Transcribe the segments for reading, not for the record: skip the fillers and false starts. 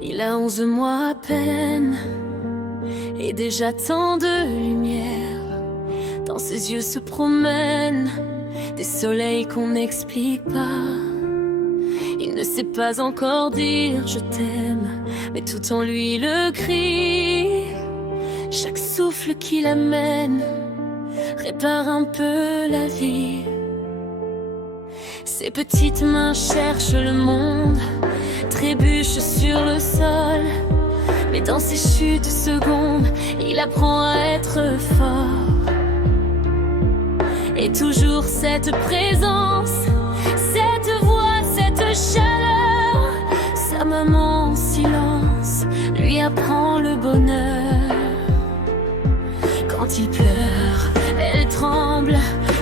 Il a 11 mois à peine et déjà tant de lumière. Dans ses yeux se promènent des soleils qu'on n'explique pas. Il ne sait pas encore dire je t'aime, mais tout en lui le crie. Chaque souffle qu'il amène répare un peu la vie. Ses petites mains cherchent le monde, trébuchent sur le sol. Mais dans ces chutes secondes, il apprend à être fort. Et toujours cette présence, cette voix, cette chaleur. Sa maman en silence lui apprend le bonheur. Quand il pleure, elle tremble.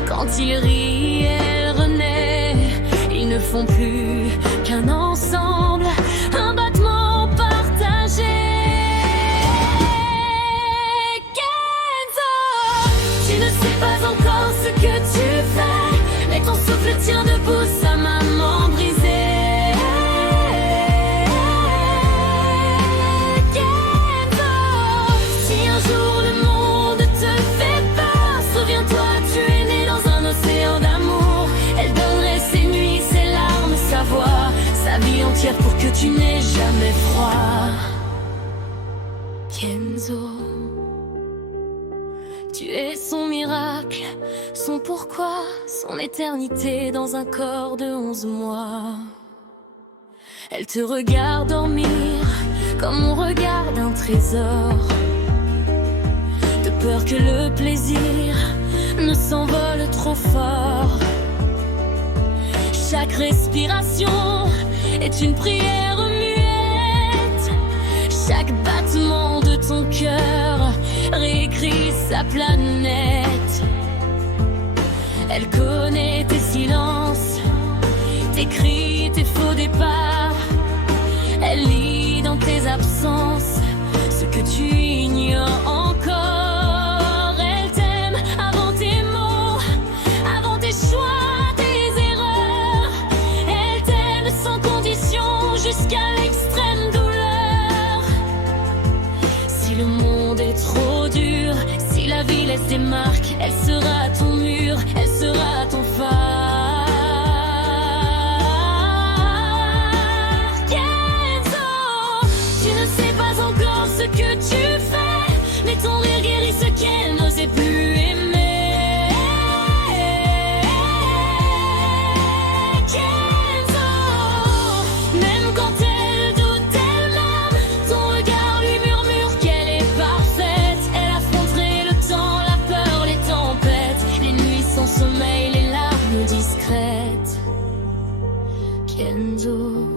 Quand il rit, elle renaît. Ils ne font plus qu'un ensemble, un battement partagé. Kenzo, tu ne sais pas encore ce que tu fais, mais ton souffle tient debout sa maman brisée. Kenzo, si un jour le monde te fait peur, souviens-toi, tu es né dans un océan d'amour. Elle donnerait ses nuits, ses larmes, sa voix, sa vie entière pour que tu n'aies jamais froid. Kenzo, tu es son miracle, son pourquoi, son éternité dans un corps de 11 mois. Elle te regarde dormir comme on regarde un trésor, de peur que le plaisir ne s'envole trop fort. Chaque respiration est une prière muette. Chaque battement de ton cœur réécrit sa planète. Elle connaît tes silences, tes cris, tes faux départs. Elle lit dans tes absences ce que tu ignores encore. Elle t'aime avant tes mots, avant tes choix, tes erreurs. Elle t'aime sans condition jusqu'à l'extrême douleur. Si le monde est trop dur, si la vie laisse des marques, elle sera ton mur, elle sera ton phare. Kenzo, tu ne sais pas encore ce que tu fais, mais ton rire guérit ce qu'elle n'osait plus aimer. Kenzo, même quand elle doute elle-même, ton regard lui murmure qu'elle est parfaite. Elle affronterait le temps, la peur, les tempêtes, les nuits sans sommeil, les larmes discrètes. Kenzo,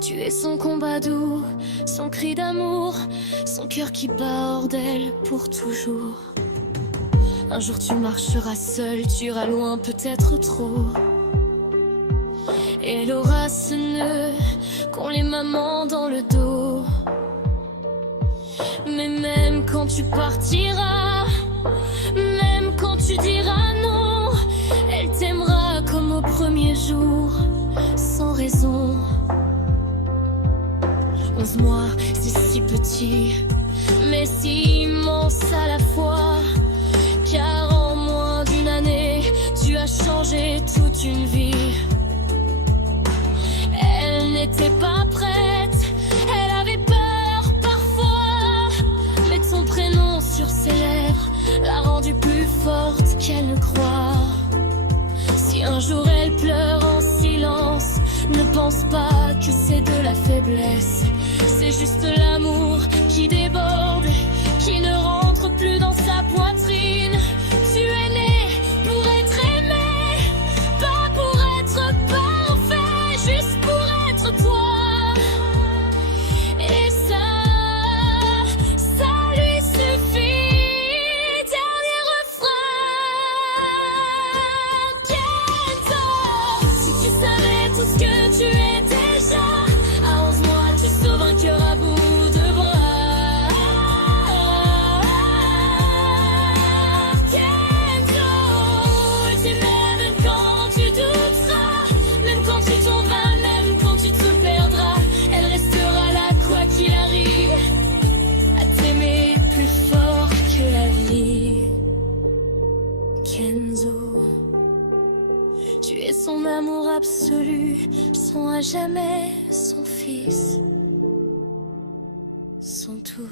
tu es son combat doux, son cri d'amour, son cœur qui bat hors d'elle pour toujours. Un jour tu marcheras seul, tu iras loin, peut-être trop. Et elle aura ce nœud qu'ont les mamans dans le dos. Mais même quand tu partiras, même quand tu diras non, elle t'aimera comme au premier jour, sans raison. 11 mois, c'est si petit, mais si immense à la fois. Car en moins d'une année, tu as changé toute une vie. Elle n'était pas prête, elle avait peur parfois, mais ton prénom sur ses lèvres l'a rendue plus forte qu'elle ne croit. Si un jour elle pleure en silence, ne pense pas que c'est de la faiblesse. C'est juste l'amour qui déborde, qui ne rentre plus dans sa poitrine. Tu es né pour être aimé, pas pour être parfait, juste pour être toi. Et ça lui suffit. Dernier refrain. Kenzo, si tu savais tout ce que tu es déjà, à 11 mois tu sauves un cœur à bout de bras. Kenzo. Tu es son amour absolu, son à jamais, son fils, son tout.